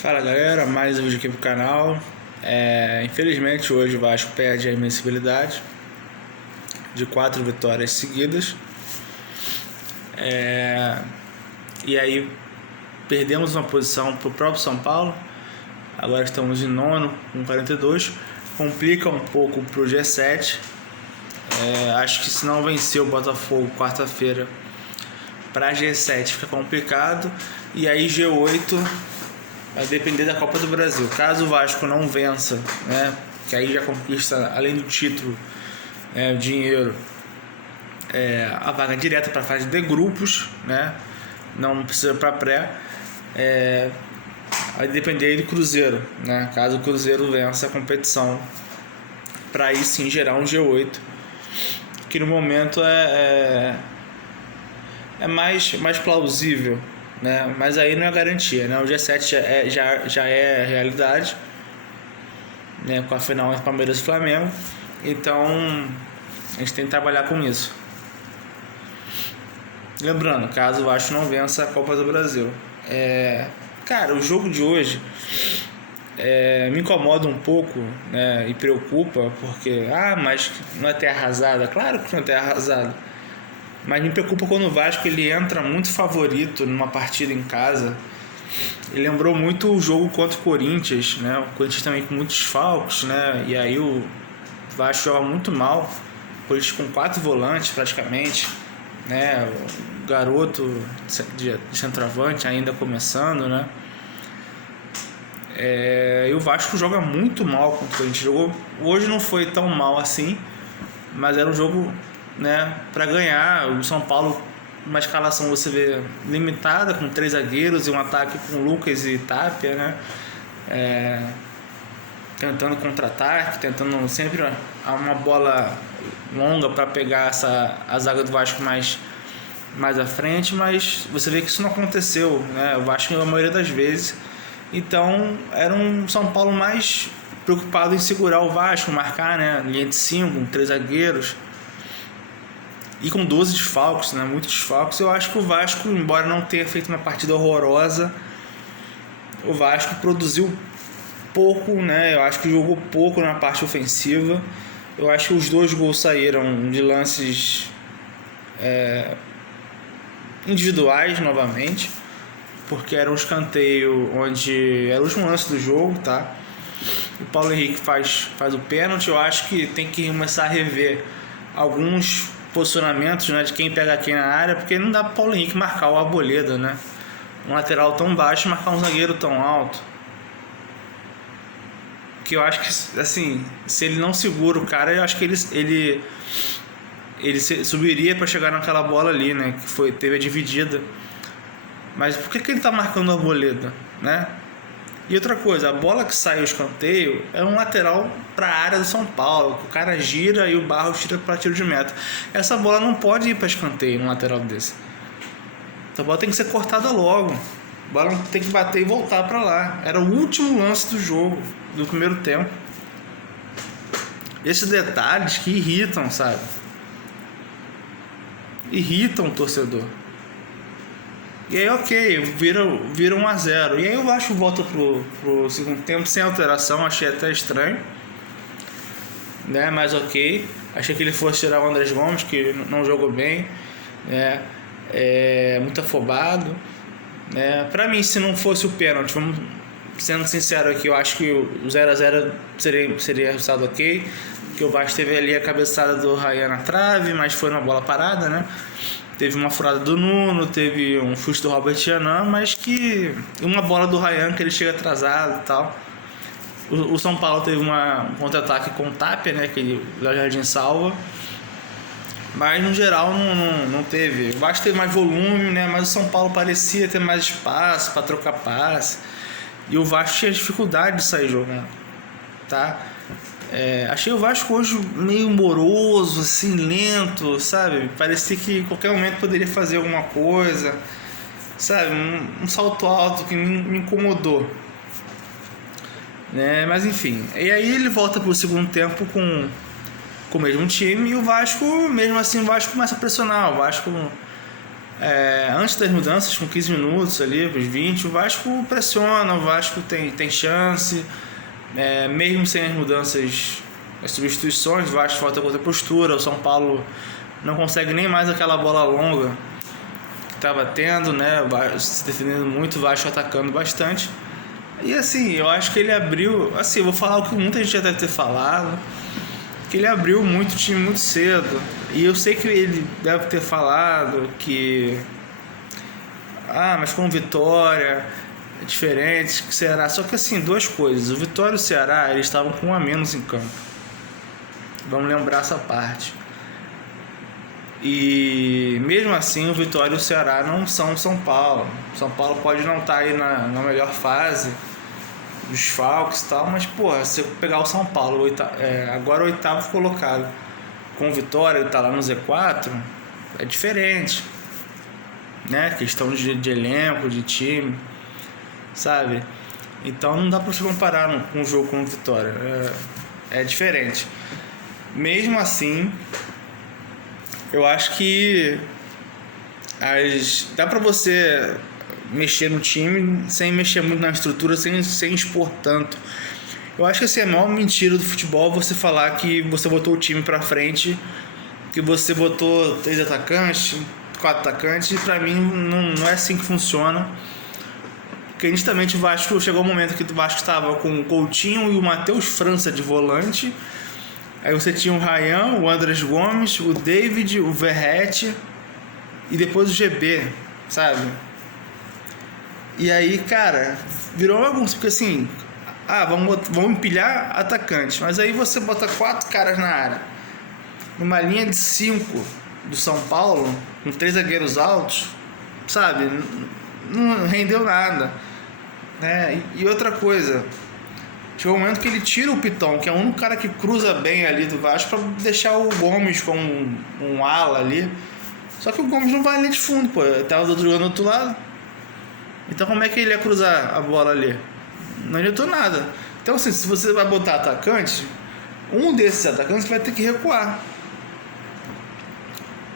Fala galera, mais um vídeo aqui pro canal. Infelizmente hoje o Vasco perde a invencibilidade de 4 vitórias seguidas. E aí perdemos uma posição pro próprio São Paulo. Agora estamos em nono com 42. Complica um pouco pro G7. Acho que se não vencer o Botafogo quarta-feira, para G7 fica complicado. E aí G8 vai depender da Copa do Brasil. Caso o Vasco não vença, né, que aí já conquista, além do título, o dinheiro, a vaga direta para a fase de grupos, né, não precisa para pré. Vai depender do Cruzeiro, né, caso o Cruzeiro vença a competição, para aí sim gerar um G8, que no momento é mais plausível, né? Mas aí não é garantia, né? O G7 já é realidade, né? Com a final entre Palmeiras e Flamengo. Então a gente tem que trabalhar com isso. Lembrando, caso o Vasco não vença a Copa do Brasil, cara, o jogo de hoje me incomoda um pouco, né? E preocupa, porque mas não é terra arrasada. Claro que não é terra arrasada, mas me preocupa quando o Vasco ele entra muito favorito numa partida em casa. Ele lembrou muito o jogo contra o Corinthians, né? O Corinthians também com muitos desfalques, né? E aí o Vasco joga muito mal. O Corinthians com 4 volantes praticamente, né? O garoto de centroavante ainda começando, né? E o Vasco joga muito mal contra o Corinthians. Hoje não foi tão mal assim, mas era um jogo, né, para ganhar. O São Paulo, uma escalação você vê limitada, com 3 zagueiros e um ataque com Lucas e Tapia, né, tentando contra-ataque, tentando sempre uma bola longa para pegar a zaga do Vasco mais à frente, mas você vê que isso não aconteceu, né? O Vasco a maioria das vezes. Então era um São Paulo mais preocupado em segurar o Vasco, marcar, né, linha de 5, com 3 zagueiros. E com 12 desfalques, né? Muitos desfalques. Eu acho que o Vasco, embora não tenha feito uma partida horrorosa, o Vasco produziu pouco, né? Eu acho que jogou pouco na parte ofensiva. Eu acho que os 2 gols saíram de lances individuais novamente, porque era um escanteio onde era o último lance do jogo, tá? O Paulo Henrique faz o pênalti. Eu acho que tem que começar a rever alguns posicionamentos, né, de quem pega quem na área, porque não dá para o Paulo Henrique marcar o Arboleda, né? Um lateral tão baixo e marcar um zagueiro tão alto. Que eu acho que, assim, se ele não segura o cara, eu acho que ele subiria para chegar naquela bola ali, né? Que teve a dividida. Mas por que ele tá marcando o Arboleda, né? E outra coisa, a bola que sai o escanteio é um lateral para a área do São Paulo. O cara gira e o Barros tira para tiro de meta. Essa bola não pode ir para escanteio, um lateral desse. Essa bola tem que ser cortada logo. A bola tem que bater e voltar para lá. Era o último lance do jogo, do primeiro tempo. Esses detalhes que irritam, sabe? Irritam o torcedor. E aí, ok, vira 1-0. E aí o Vasco volta pro segundo tempo sem alteração. Achei até estranho, né? Mas ok. Achei que ele fosse tirar o Andrés Gomes, que não jogou bem, né? Muito afobado, né? Pra mim, se não fosse o pênalti, sendo sincero aqui, eu acho que o 0-0 seria resultado ok. Que o Vasco teve ali a cabeçada do Ryan na trave, mas foi uma bola parada, né? Teve uma furada do Nuno, teve um chute do Robert Janan, mas que uma bola do Ryan que ele chega atrasado e tal. O São Paulo teve um contra-ataque com o Tapia, né, que o Léo Jardim salva. Mas no geral não teve. O Vasco teve mais volume, né, mas o São Paulo parecia ter mais espaço para trocar passe. E o Vasco tinha dificuldade de sair jogando, tá? Achei o Vasco hoje meio moroso, assim, lento, sabe? Parecia que em qualquer momento poderia fazer alguma coisa, sabe? Um salto alto que me incomodou, né? Mas enfim, e aí ele volta pro segundo tempo com o mesmo time, e o Vasco, mesmo assim, o Vasco começa a pressionar. O Vasco Antes das mudanças, com 15 minutos ali, os 20, o Vasco pressiona, o Vasco tem chance, mesmo sem as mudanças, as substituições, o Vasco volta com outra postura, o São Paulo não consegue nem mais aquela bola longa que estava tendo, né? Se defendendo muito, o Vasco atacando bastante. E assim, eu acho que ele abriu, assim, eu vou falar o que muita gente já deve ter falado, que ele abriu muito o time muito cedo. E eu sei que ele deve ter falado que mas com Vitória é diferente, que Ceará. Só que assim, duas coisas, o Vitória e o Ceará, eles estavam com um a menos em campo. Vamos lembrar essa parte. E mesmo assim, o Vitória e o Ceará não são São Paulo. São Paulo pode não estar aí na melhor fase dos Falcons e tal, mas porra, se eu pegar o São Paulo, agora o oitavo colocado, com o Vitória, ele tá lá no Z4, é diferente, né? Questão de elenco, de time, sabe? Então não dá pra você comparar com um jogo com o Vitória, é diferente. Mesmo assim, eu acho que dá pra você mexer no time sem mexer muito na estrutura, sem expor tanto. Eu acho que assim, a maior mentira do futebol é você falar que você botou o time pra frente, que você botou 3 atacantes, 4 atacantes, e pra mim não é assim que funciona. Porque justamente o Vasco, chegou um momento que o Vasco estava com o Coutinho e o Matheus França de volante. Aí você tinha o Ryan, o Andrés Gomes, o David, o Verratti e depois o GB, sabe? E aí, cara, virou uma bagunça, porque assim, vamos empilhar atacantes, mas aí você bota 4 caras na área, numa linha de 5 do São Paulo, com 3 zagueiros altos, sabe? Não rendeu nada, né? E outra coisa, chegou um momento que ele tira o Piton, que é o único cara que cruza bem ali do Vasco, pra deixar o Gomes como um ala ali. Só que o Gomes não vai ali de fundo, pô, tava jogando do outro lado. Então como é que ele ia cruzar a bola ali? Não adiantou nada. Então assim, se você vai botar atacante, um desses atacantes vai ter que recuar.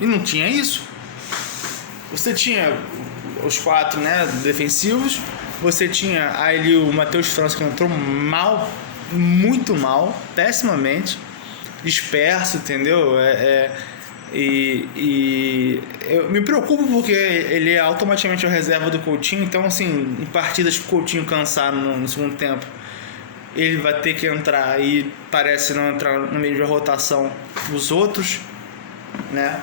E não tinha isso. Você tinha os 4, né, defensivos. Você tinha ali o Matheus França, que entrou mal, muito mal, pessimamente, disperso, entendeu? E eu me preocupo porque ele é automaticamente a reserva do Coutinho. Então assim, em partidas que o Coutinho cansar no segundo tempo, ele vai ter que entrar e parece não entrar no meio da rotação dos outros, né?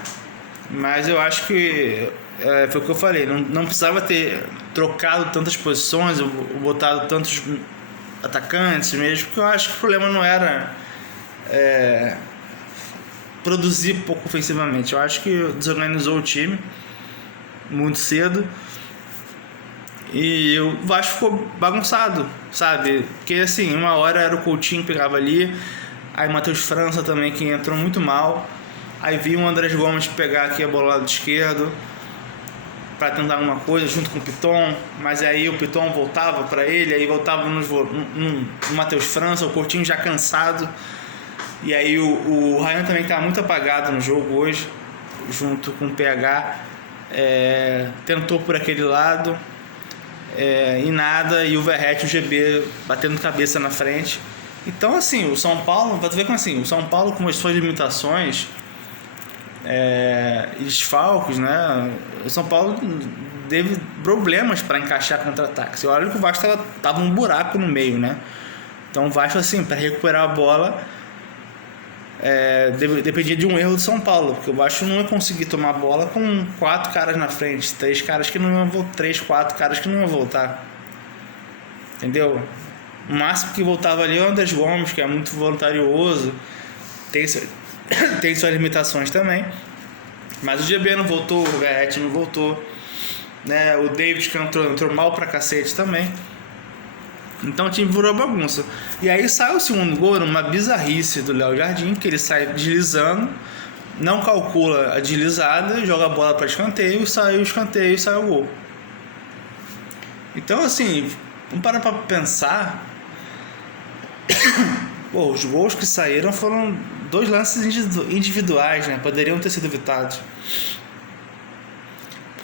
Mas eu acho que foi o que eu falei, não precisava ter trocado tantas posições, ou botado tantos atacantes mesmo, porque eu acho que o problema não era produzir pouco ofensivamente. Eu acho que desorganizou o time muito cedo e o Vasco ficou bagunçado, sabe? Porque assim, uma hora era o Coutinho que pegava ali, aí o Matheus França também, que entrou muito mal, aí vinha o Andrés Gomes pegar aqui a bola do lado esquerdo para tentar alguma coisa junto com o Piton, mas aí o Piton voltava para ele, aí voltava no Matheus França, o Coutinho já cansado. E aí o Ryan também estava muito apagado no jogo hoje, junto com o PH, tentou por aquele lado, e nada, e o Verratti e o GB batendo cabeça na frente. Então assim, o São Paulo, vai ver como assim, o São Paulo com as suas limitações e desfalques, né? O São Paulo teve problemas para encaixar contra-ataques. E olha que o Vasco tava um buraco no meio, né? Então o Vasco, assim, para recuperar a bola, dependia de um erro do São Paulo, porque o Vasco não ia conseguir tomar a bola com 4 caras na frente, 3 caras que não iam voltar, 3, 4 caras que não iam voltar, entendeu? O máximo que voltava ali é o Andrés Gomes, que é muito voluntarioso, tem suas limitações também, mas o GB não voltou, o Verratti não voltou, né? O David, que entrou mal pra cacete também. Então o time virou bagunça. E aí sai o segundo gol numa bizarrice do Léo Jardim, que ele sai deslizando, não calcula a deslizada, joga a bola para escanteio, sai o escanteio e sai o gol. Então assim, vamos parar para pensar. Pô, os gols que saíram foram 2 lances individuais, né? Poderiam ter sido evitados.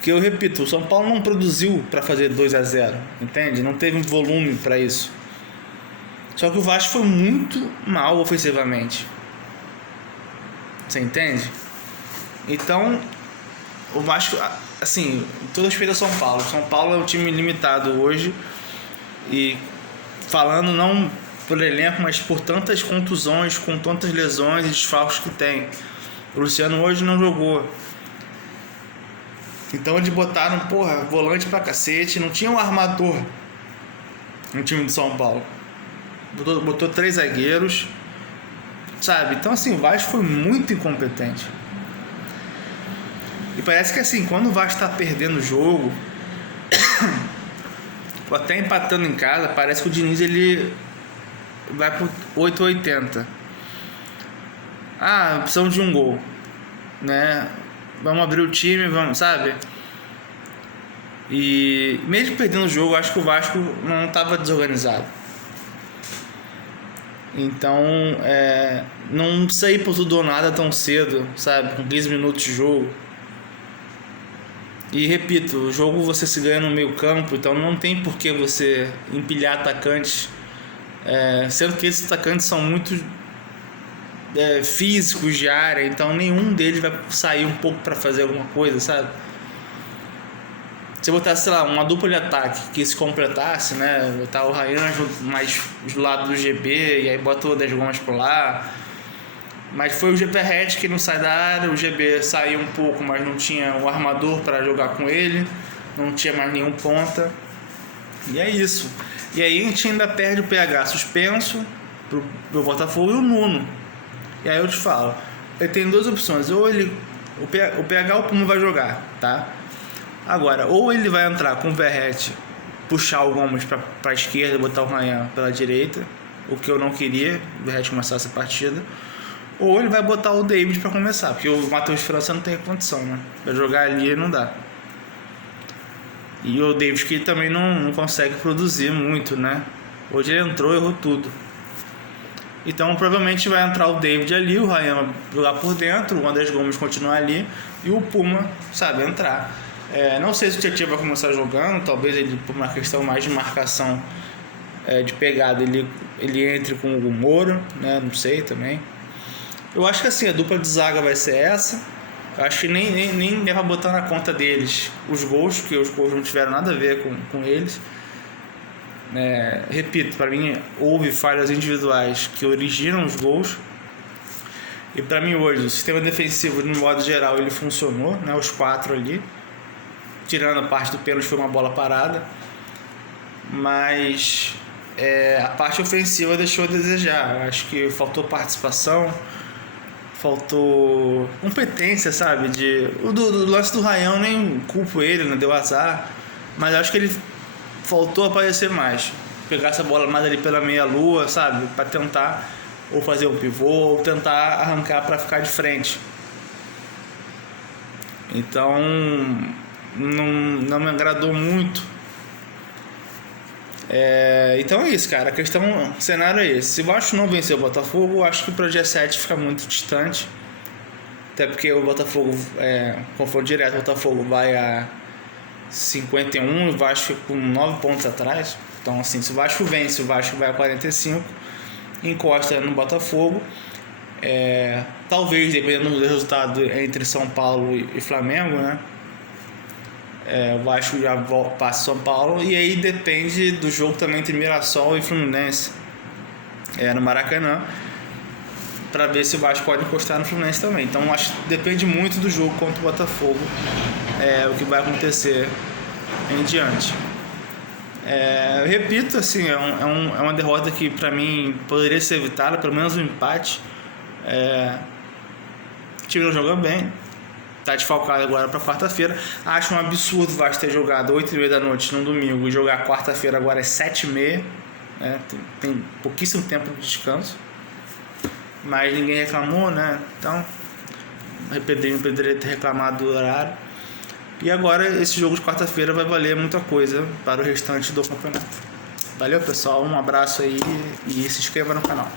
Porque eu repito, o São Paulo não produziu para fazer 2-0, entende? Não teve volume para isso. Só que o Vasco foi muito mal ofensivamente. Você entende? Então, o Vasco, assim, todo respeito ao São Paulo. São Paulo é um time limitado hoje. E falando não por elenco, mas por tantas contusões, com tantas lesões e desfalques que tem. O Luciano hoje não jogou. Então eles botaram, volante pra cacete. Não tinha um armador no time de São Paulo. Botou 3 zagueiros, sabe? Então assim, o Vasco foi muito incompetente. E parece que assim, quando o Vasco tá perdendo o jogo, ou até empatando em casa, parece que o Diniz ele vai pro 880. Precisamos de um gol, né? Vamos abrir o time, vamos, sabe? E mesmo perdendo o jogo, acho que o Vasco não estava desorganizado. Então, não sair por tudo ou nada tão cedo, sabe? Com 15 minutos de jogo. E repito, o jogo você se ganha no meio campo, então não tem por que você empilhar atacantes, sendo que esses atacantes são muito físicos de área, então nenhum deles vai sair um pouco para fazer alguma coisa, sabe? Se eu botasse, sei lá, uma dupla de ataque que se completasse, né? Botar o Ryan mais do lado do GB e aí bota o 10 Gomes por lá. Mas foi o Geperret que não sai da área, o GB saiu um pouco, mas não tinha o armador para jogar com ele, não tinha mais nenhum ponta. E é isso. E aí a gente ainda perde o PH suspenso pro Botafogo e o Nuno. E aí eu te falo, ele tem 2 opções, ou o PH o Puma vai jogar, tá? Agora, ou ele vai entrar com o Verrete, puxar o Gomes para a esquerda e botar o Ryan pela direita, o que eu não queria, o Verrete começar essa partida. Ou ele vai botar o David para começar, porque o Matheus França não tem condição, né? Pra jogar ali não dá. E o David que também não consegue produzir muito, né? Hoje ele entrou e errou tudo. Então provavelmente vai entrar o David ali, o Ryan vai jogar por dentro, o Andrés Gomes continuar ali e o Puma, sabe, entrar. Não sei se o Tietchan vai começar jogando, talvez ele, por uma questão mais de marcação, de pegada, ele entre com o Moura, né? Não sei também. Eu acho que assim, a dupla de zaga vai ser essa. Eu acho que nem dá pra botar na conta deles os gols, porque os gols não tiveram nada a ver com eles. Repito, para mim houve falhas individuais que originam os gols. E para mim hoje o sistema defensivo, no modo geral, ele funcionou, né? Os 4 ali, tirando a parte do pênalti, foi uma bola parada. Mas a parte ofensiva deixou a desejar. Eu acho que faltou participação, faltou competência, sabe? Do lance do Ryan, nem culpo ele, não deu azar, mas acho que ele faltou aparecer mais, pegar essa bola mais ali pela meia-lua, sabe? Para tentar ou fazer um pivô ou tentar arrancar para ficar de frente. Então não me agradou muito. Então é isso, cara. O cenário é esse. Se o Vasco não vencer o Botafogo, eu acho que para o G7 fica muito distante. Até porque o Botafogo, como for direto, o Botafogo vai a 51 e o Vasco fica com 9 pontos atrás. Então, assim, se o Vasco vence, o Vasco vai a 45, encosta no Botafogo. Talvez, dependendo do resultado entre São Paulo e Flamengo, né? O Vasco já passa São Paulo, e aí depende do jogo também entre Mirassol e Fluminense no Maracanã, para ver se o Vasco pode encostar no Fluminense também. Então acho que depende muito do jogo contra o Botafogo, o que vai acontecer em diante. Eu repito, assim, é uma derrota que para mim poderia ser evitada, pelo menos um empate. O time não jogou bem, tá desfalcado agora para quarta-feira. Acho um absurdo o Vasco ter jogado 8h30 da noite no domingo e jogar quarta-feira agora às 7h30, né? Tem pouquíssimo tempo de descanso, mas ninguém reclamou, né? Então poderia ter reclamado do horário. E agora esse jogo de quarta-feira vai valer muita coisa para o restante do campeonato. Valeu, pessoal, um abraço aí e se inscreva no canal.